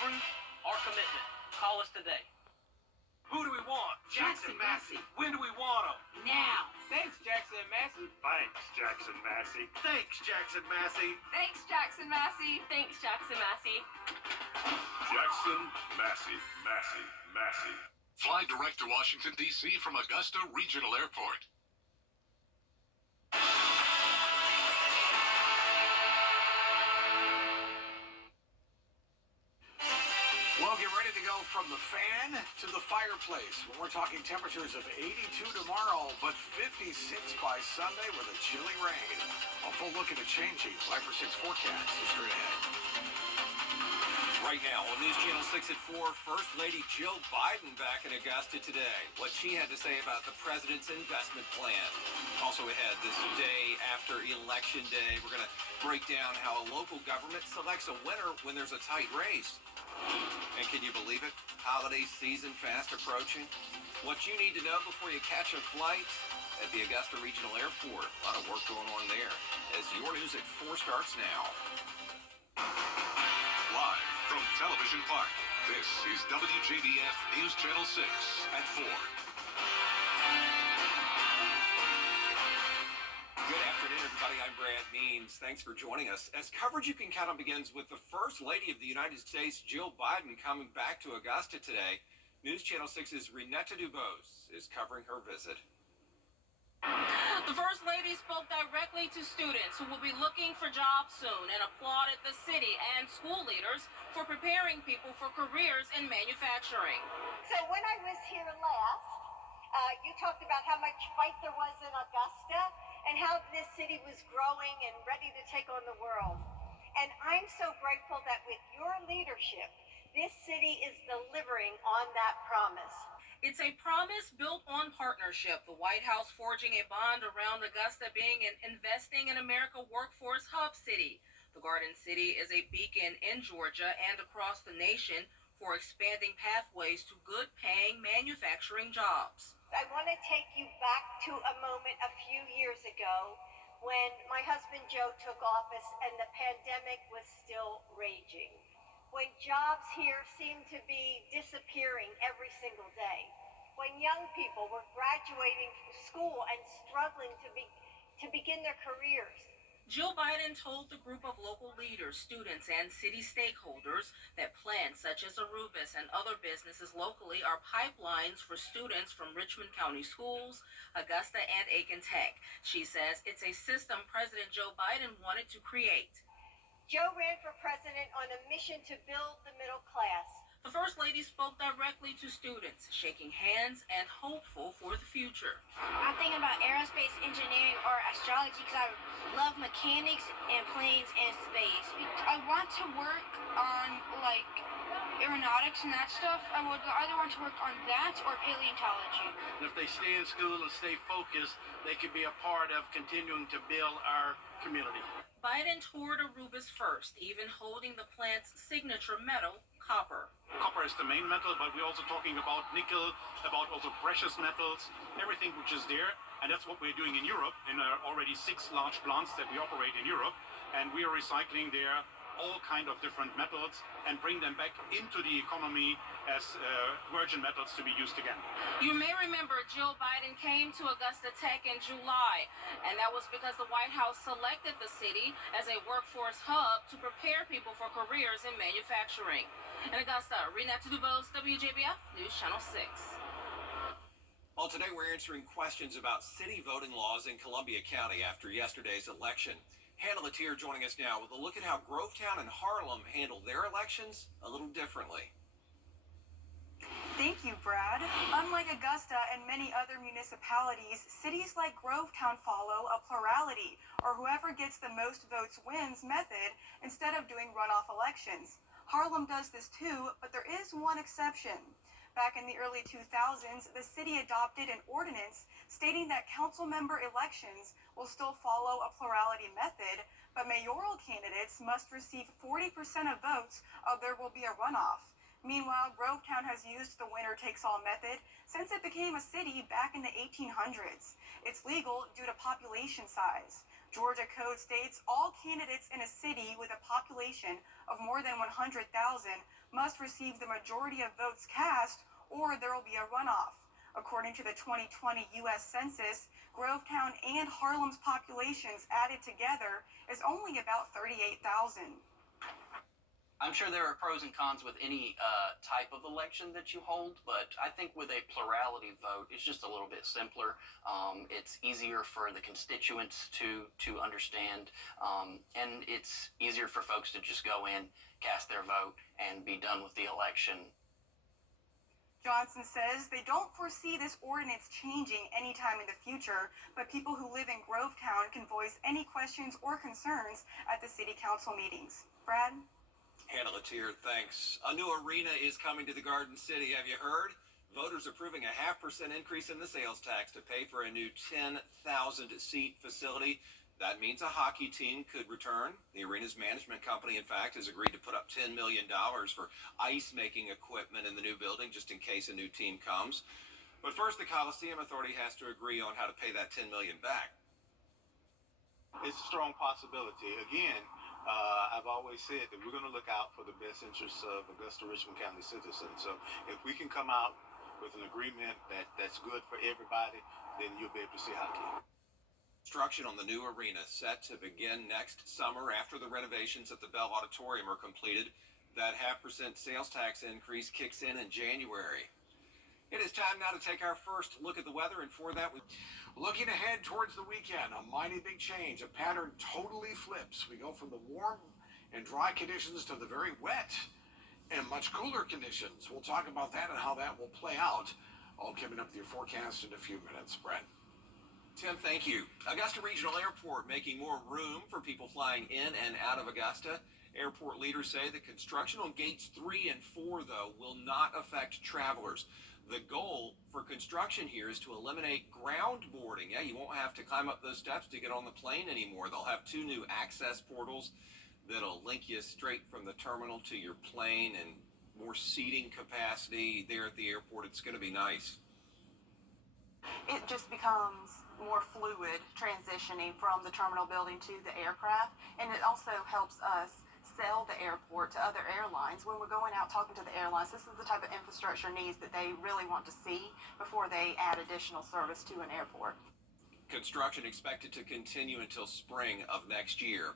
Our commitment. Call us today. Who do we want? Jackson Massey. When do we want them? Now. Thanks, Jackson Massey. Thanks, Jackson Massey. Thanks, Jackson Massey. Thanks, Jackson Massey. Thanks, Jackson Massey. Jackson Massey. Massey. Fly direct to Washington, D.C. from Augusta Regional Airport. Well, get ready to go from the fan to the fireplace when we're talking temperatures of 82 tomorrow, but 56 by Sunday with a chilly rain. A full look at a changing 5 for 6 forecast is straight ahead. Right now on News Channel 6 at 4, First Lady Jill Biden back in Augusta today. What she had to say about the president's investment plan. Also ahead, this day after Election Day, we're going to break down how a local government selects a winner when there's a tight race. And can you believe it? Holiday season fast approaching. What you need to know before you catch a flight at the Augusta Regional Airport. A lot of work going on there. As your news at 4 starts now. Live from Television Park, this is WJBF News Channel 6 at 4. Good afternoon, everybody. I'm Brad Means. Thanks for joining us. As coverage you can count on begins with the First Lady of the United States, Jill Biden, coming back to Augusta today. News Channel 6's Renetta Dubose is covering her visit. The First Lady spoke directly to students who will be looking for jobs soon and applauded the city and school leaders for preparing people for careers in manufacturing. So when I was here last, you talked about how much fight there was in Augusta and how this city was growing and ready to take on the world. And I'm so grateful that with your leadership, this city is delivering on that promise. It's a promise built on partnership. The White House forging a bond around Augusta being an Investing in America workforce hub city. The Garden City is a beacon in Georgia and across the nation for expanding pathways to good-paying manufacturing jobs. I want to take you back to a moment a few years ago when my husband Joe took office and the pandemic was still raging. When jobs here seemed to be disappearing every single day. When young people were graduating from school and struggling to begin their careers. Jill Biden told the group of local leaders, students, and city stakeholders that plants such as Arubis and other businesses locally are pipelines for students from Richmond County Schools, Augusta, and Aiken Tech. She says it's a system President Joe Biden wanted to create. Joe ran for president on a mission to build the middle class. The First Lady spoke directly to students, shaking hands and hopeful for the future. I'm thinking about aerospace engineering or astrology because I love mechanics and planes and space. I want to work on aeronautics and that stuff. I would either want to work on that or paleontology. If they stay in school and stay focused, they could be a part of continuing to build our community. Biden toured Arubis first, even holding the plant's signature metal, copper. Copper is the main metal, but we're also talking about nickel, about also precious metals, everything which is there. And that's what we're doing in Europe, in already 6 large plants that we operate in Europe. And we are recycling there all kind of different metals and bring them back into the economy as virgin metals to be used again. You may remember Jill Biden came to Augusta Tech in July, and that was because the White House selected the city as a workforce hub to prepare people for careers in manufacturing. In Augusta, Renetta Dubose, WJBF News Channel 6. Well, today we're answering questions about city voting laws in Columbia County after yesterday's election. Hannah Latier joining us now with a look at how Grovetown and Harlem handled their elections a little differently. Thank you, Brad. Unlike Augusta and many other municipalities, cities like Grovetown follow a plurality, or whoever gets the most votes wins method instead of doing runoff elections. Harlem does this too, but there is one exception. Back in the early 2000s, the city adopted an ordinance stating that council member elections will still follow a plurality method, but mayoral candidates must receive 40% of votes or there will be a runoff. Meanwhile, Grovetown has used the winner-takes-all method since it became a city back in the 1800s. It's legal due to population size. Georgia code states all candidates in a city with a population of more than 100,000 must receive the majority of votes cast or there will be a runoff. According to the 2020 U.S. Census, Grovetown and Harlem's populations added together is only about 38,000. I'm sure there are pros and cons with any type of election that you hold, but I think with a plurality vote, it's just a little bit simpler. It's easier for the constituents to understand, and it's easier for folks to just go in, cast their vote, and be done with the election. Johnson says they don't foresee this ordinance changing anytime in the future, but people who live in Grovetown can voice any questions or concerns at the city council meetings. Brad? Hannah Latier, thanks. A new arena is coming to the Garden City. Have you heard? Voters approving a 0.5% increase in the sales tax to pay for a new 10,000-seat facility. That means a hockey team could return. The arena's management company, in fact, has agreed to put up $10 million for ice-making equipment in the new building just in case a new team comes. But first, the Coliseum Authority has to agree on how to pay that $10 million back. It's a strong possibility. Again, I've always said that we're going to look out for the best interests of Augusta Richmond County citizens. So if we can come out with an agreement that's good for everybody, then you'll be able to see hockey. Construction on the new arena set to begin next summer after the renovations at the Bell Auditorium are completed. That 0.5% sales tax increase kicks in January. It is time now to take our first look at the weather, and for that, Looking ahead towards the weekend, a mighty big change. A pattern totally flips. We go from the warm and dry conditions to the very wet and much cooler conditions. We'll talk about that and how that will play out. All coming up with your forecast in a few minutes. Brent. Tim, thank you. Augusta Regional Airport making more room for people flying in and out of Augusta. Airport leaders say the construction on gates 3 and 4, though, will not affect travelers. The goal for construction here is to eliminate ground boarding. Yeah, you won't have to climb up those steps to get on the plane anymore. They'll have 2 new access portals that'll link you straight from the terminal to your plane, and more seating capacity there at the airport. It's going to be nice. It just becomes more fluid transitioning from the terminal building to the aircraft, and it also helps us sell the airport to other airlines. When we're going out talking to the airlines, this is the type of infrastructure needs that they really want to see before they add additional service to an airport. Construction expected to continue until spring of next year.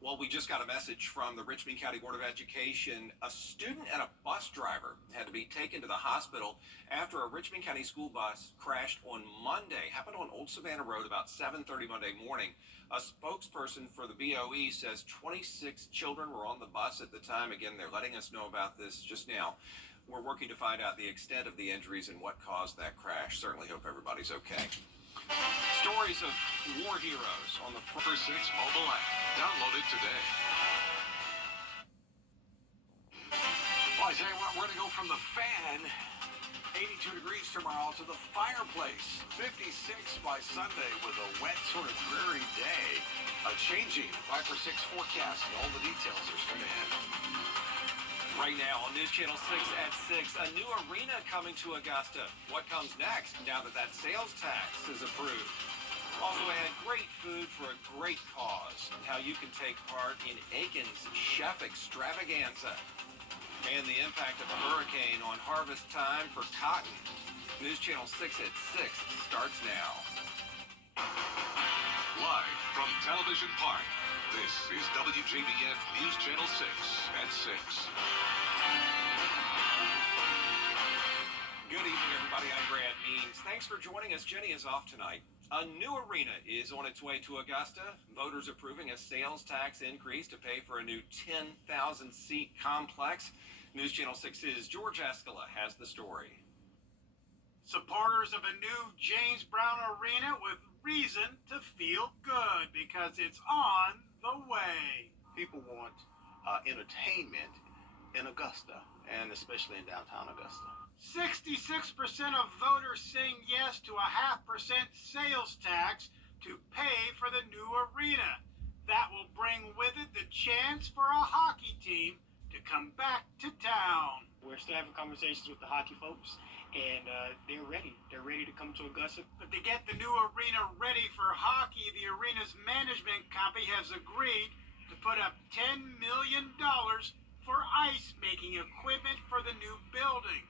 Well, we just got a message from the Richmond County Board of Education. A student and a bus driver had to be taken to the hospital after a Richmond County school bus crashed on Monday. Happened on Old Savannah Road about 7:30 Monday morning. A spokesperson for the BOE says 26 children were on the bus at the time. Again, they're letting us know about this just now. We're working to find out the extent of the injuries and what caused that crash. Certainly hope everybody's okay. Stories of war heroes on the For 6 mobile app. Download it today. Well, I tell you what, we're going to go from the fan, 82 degrees tomorrow, to the fireplace, 56 by Sunday with a wet, sort of dreary day. A changing 5 for 6 forecast, and all the details are straight ahead. Right now on News Channel 6 at 6, a new arena coming to Augusta. What comes next now that sales tax is approved? Also ahead, great food for a great cause. How you can take part in Aiken's Chef Extravaganza. And the impact of a hurricane on harvest time for cotton. News Channel 6 at 6 starts now. Live from Television Park, this is WJBF News Channel 6 at 6. Good evening, everybody. I'm Brad Means. Thanks for joining us. Jenny is off tonight. A new arena is on its way to Augusta. Voters approving a sales tax increase to pay for a new 10,000-seat complex. News Channel 6's George Escala has the story. Supporters of a new James Brown Arena with reason to feel good because it's on the way. People want entertainment in Augusta, and especially in downtown Augusta. 66% of voters saying yes to a 0.5% sales tax to pay for the new arena. That will bring with it the chance for a hockey team to come back to town. We're still having conversations with the hockey folks, and they're ready. They're ready to come to Augusta. But to get the new arena ready for hockey, the arena's management company has agreed to put up $10 million for ice making equipment for the new building.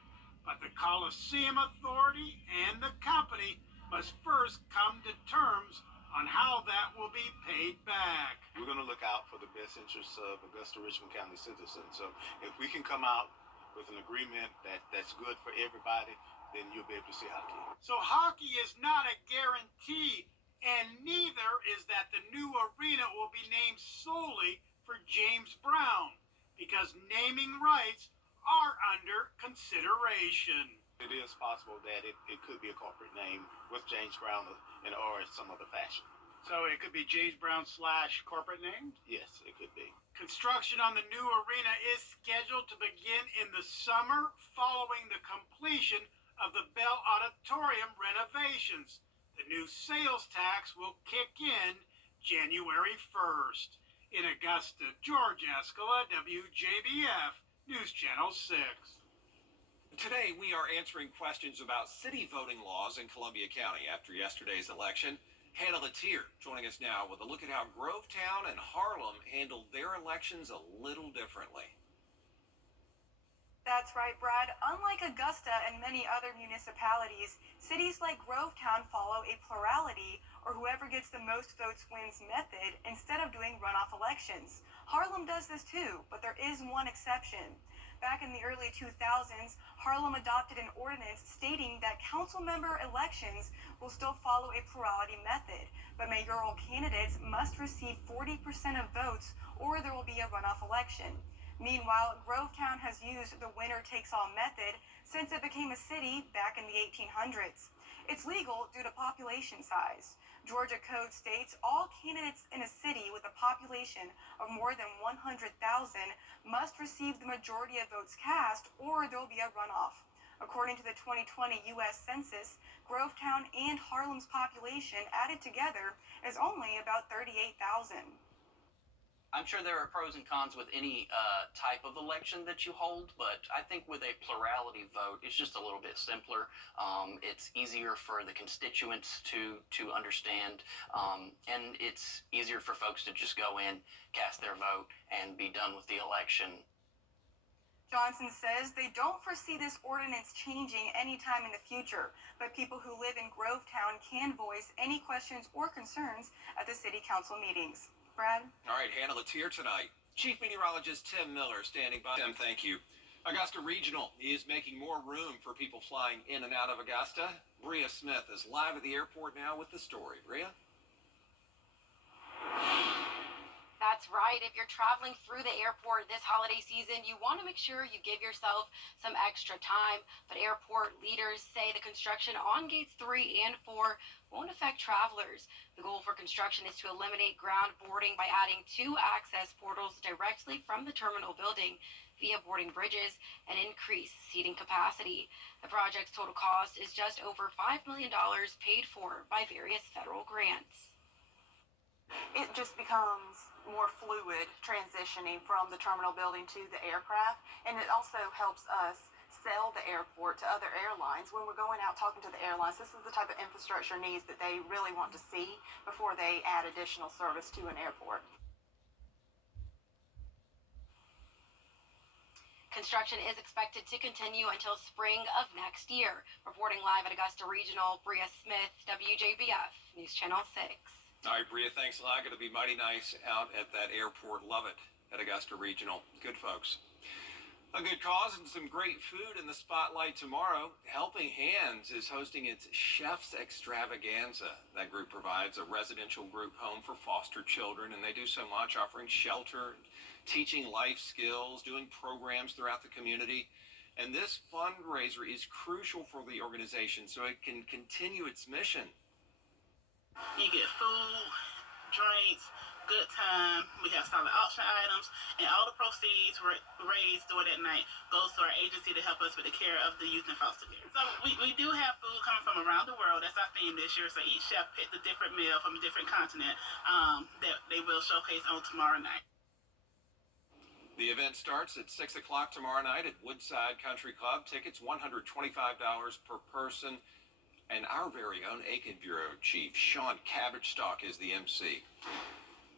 But the Coliseum Authority and the company must first come to terms on how that will be paid back. We're going to look out for the best interests of Augusta Richmond County citizens. So if we can come out with an agreement that's good for everybody, then you'll be able to see hockey. So hockey is not a guarantee, and neither is that the new arena will be named solely for James Brown, because naming rights are under consideration. It is possible that it could be a corporate name with James Brown or some other fashion. So it could be James Brown / corporate name? Yes, it could be. Construction on the new arena is scheduled to begin in the summer following the completion of the Bell Auditorium renovations. The new sales tax will kick in January 1st. In Augusta, George Escala, WJBF, News Channel 6. Today, we are answering questions about city voting laws in Columbia County after yesterday's election. Hannah Latier joining us now with a look at how Grovetown and Harlem handled their elections a little differently. That's right, Brad. Unlike Augusta and many other municipalities, cities like Grovetown follow a plurality, or whoever gets the most votes wins method, instead of doing runoff elections. Harlem does this too, but there is one exception. Back in the early 2000s, Harlem adopted an ordinance stating that council member elections will still follow a plurality method, but mayoral candidates must receive 40% of votes or there will be a runoff election. Meanwhile, Grovetown has used the winner-takes-all method since it became a city back in the 1800s. It's legal due to population size. Georgia code states all candidates in a city with a population of more than 100,000 must receive the majority of votes cast or there will be a runoff. According to the 2020 U.S. Census, Grovetown and Harlem's population added together is only about 38,000. I'm sure there are pros and cons with any type of election that you hold, but I think with a plurality vote, it's just a little bit simpler. It's easier for the constituents to understand, and it's easier for folks to just go in, cast their vote, and be done with the election. Johnson says they don't foresee this ordinance changing anytime in the future, but people who live in Grovetown can voice any questions or concerns at the city council meetings. Brad? All right, Hannah Latier tonight. Chief Meteorologist Tim Miller standing by. Tim, thank you. Augusta Regional is making more room for people flying in and out of Augusta. Bria Smith is live at the airport now with the story. Bria? That's right. If you're traveling through the airport this holiday season, you want to make sure you give yourself some extra time. But airport leaders say the construction on gates 3 and 4 won't affect travelers. The goal for construction is to eliminate ground boarding by adding 2 access portals directly from the terminal building via boarding bridges and increase seating capacity. The project's total cost is just over $5 million, paid for by various federal grants. It just becomes more fluid transitioning from the terminal building to the aircraft, and it also helps us sell the airport to other airlines. When we're going out talking to the airlines, this is the type of infrastructure needs that they really want to see before they add additional service to an airport. Construction is expected to continue until spring of next year. Reporting live at Augusta Regional, Bria Smith, WJBF, News Channel 6. All right, Bria, thanks a lot. Going to be mighty nice out at that airport. Love it at Augusta Regional. Good folks. A good cause and some great food in the spotlight tomorrow. Helping Hands is hosting its Chef's Extravaganza. That group provides a residential group home for foster children, and they do so much, offering shelter, teaching life skills, doing programs throughout the community. And this fundraiser is crucial for the organization so it can continue its mission. You get food, drinks, good time. We have silent auction items, and all the proceeds raised during that night goes to our agency to help us with the care of the youth in foster care. So we do have food coming from around the world. That's our theme this year. So each chef picked a different meal from a different continent that they will showcase on tomorrow night. The event starts at 6 o'clock tomorrow night at Woodside Country Club. Tickets $125 per person. And our very own Aiken Bureau Chief, Sean Cabbage-Stock, is the MC.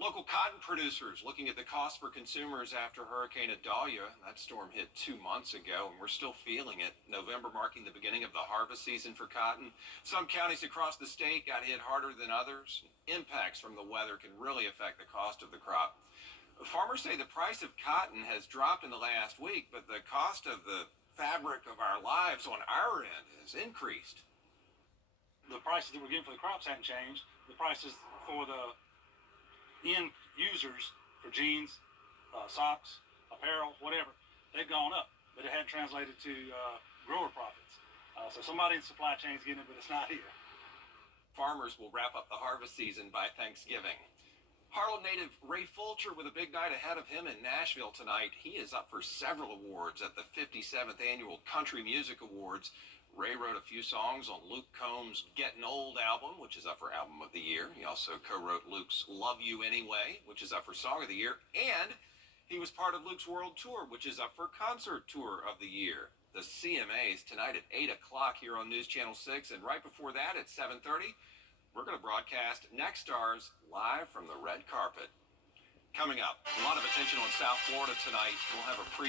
Local cotton producers looking at the cost for consumers after Hurricane Idalia. That storm hit 2 months ago, and we're still feeling it. November marking the beginning of the harvest season for cotton. Some counties across the state got hit harder than others. Impacts from the weather can really affect the cost of the crop. Farmers say the price of cotton has dropped in the last week, but the cost of the fabric of our lives on our end has increased. The prices that we're getting for the crops haven't changed. The prices for the end users for jeans, socks, apparel, whatever, they've gone up, but it hadn't translated to grower profits. So somebody in the supply chain is getting it, but it's not here. Farmers will wrap up the harvest season by Thanksgiving. Harlem native Ray Fulcher with a big night ahead of him in Nashville tonight. He is up for several awards at the 57th Annual Country Music Awards. Ray wrote a few songs on Luke Combs' Getting Old album, which is up for Album of the Year. He also co-wrote Luke's Love You Anyway, which is up for Song of the Year. And he was part of Luke's World Tour, which is up for Concert Tour of the Year. The CMAs tonight at 8 o'clock here on News Channel 6. And right before that at 7:30, we're going to broadcast Next Stars live from the red carpet. Coming up, a lot of attention on South Florida tonight. We'll have a